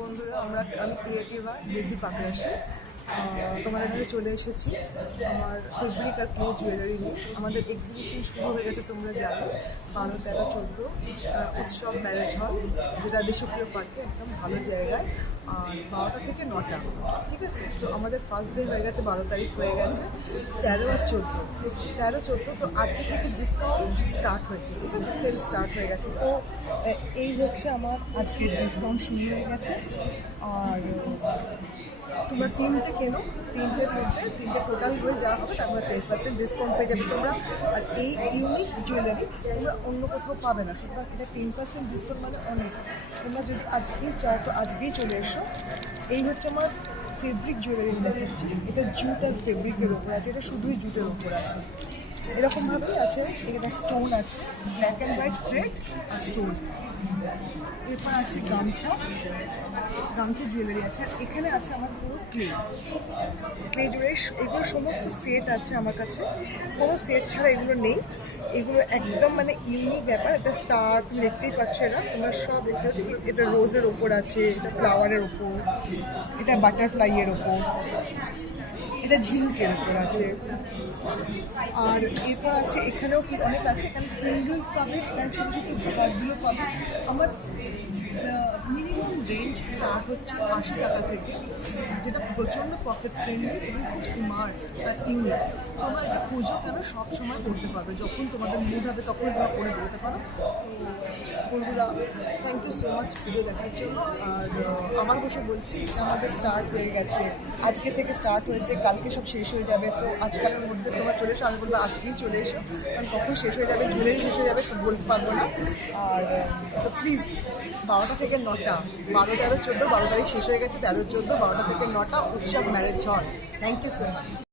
বন্ধুরা আমি ক্রিয়েটিভা ডেজি পাকরাশি তোমাদের কাছে চলে এসেছি আমার ফেব্রিক আর ক্লে জুয়েলারি নিয়ে। আমাদের এক্সিবিশন শুরু হয়ে গেছে, তোমরা জানো, 12, 13, 14 উৎসব ম্যারেজ হল, যেটা দেশপ্রিয় পার্কে একদম ভালো জায়গায়, আর 12টা থেকে 9টা। ঠিক আছে, তো আমাদের ফার্স্ট ডে হয়ে গেছে, 12 তারিখ হয়ে গেছে, 13 আর 14। তো আজকে থেকে ডিসকাউন্ট স্টার্ট হয়েছে। ঠিক আছে, সেল স্টার্ট হয়ে গেছে। তো এই হচ্ছে আমার আজকে ডিসকাউন্ট শুরু হয়ে গেছে। আর তোমরা 3টে কেনো, 3টের মধ্যে 3টে টোটাল হয়ে যাওয়া হবে, তারপরে 10% ডিসকাউন্ট পেয়ে যাবে তোমরা। আর এই ইউনিক জুয়েলারি তোমরা অন্য কোথাও পাবে না, সুতরাং এটা 10% ডিসকাউন্ট মানে অনেক। তোমরা যদি আজকেই চাও তো আজকেই চলে এসো। এই হচ্ছে আমার ফেব্রিক জুয়েলারি দেখাচ্ছি, এটা জুট আর ফেব্রিকের ওপর আছে, এটা শুধুই জুটের ওপর আছে। এরকমভাবেই আছে, এটা স্টোন আছে, ব্ল্যাক অ্যান্ড হোয়াইট থ্রেড আর স্টোন। এরপর আছে গামছা জুয়েলারি আছে। আর এখানে আছে আমার পুরো ক্লে জুয়েলারি, এগুলো সমস্ত সেট আছে আমার কাছে, কোনো সেট ছাড়া এগুলো নেই। এগুলো একদম মানে ইউনিক ব্যাপার। এটা স্টার, তুমি দেখতেই পাচ্ছ, এরা তোমরা সব দেখতে পাচ্ছ। এটা রোজের ওপর আছে, এটা ফ্লাওয়ারের ওপর, এটা বাটারফ্লাইয়ের ওপর, এটা ঝিনুকের উপর আছে। আর এরপর আছে এখানেও কি অনেক আছে, এখানে সিঙ্গেল পাবে, এখানে ছোটো ছোটো কার্ডগুলো পাবে। আমার মিনিমাম রেঞ্জ স্টার্ট হচ্ছে 80 টাকা থেকে, যেটা প্রচণ্ড পকেট ফ্রেন্ডলি এবং খুব স্মার্ট আর ইউনিক। তোমরা এটা পুজো কেন সব সময় করতে পারবে, যখন তোমাদের মুড হবে তখন তোমরা করে বেরোতে পারো। তো বন্ধুরা, thank you so much video দেখার জন্য। আর আমার বসে বলছি, এটা আমাদের স্টার্ট হয়ে গেছে, আজকে থেকে স্টার্ট হয়েছে, কালকে সব শেষ হয়ে যাবে। তো আজকালের মধ্যে তোমরা চলে এসো, আমি বলবো আজকেই চলে এসো, কারণ কখন শেষ হয়ে যাবে, জুয়েলারি শেষ হয়ে যাবে তো বলতে পারবো না। আর তো প্লিজ 12টা থেকে 9টা, 12, 13, 14, 12 তারিখ শেষ হয়ে গেছে, 13, 14, 12টা থেকে 9টা উৎসব marriage hall. Thank you so much.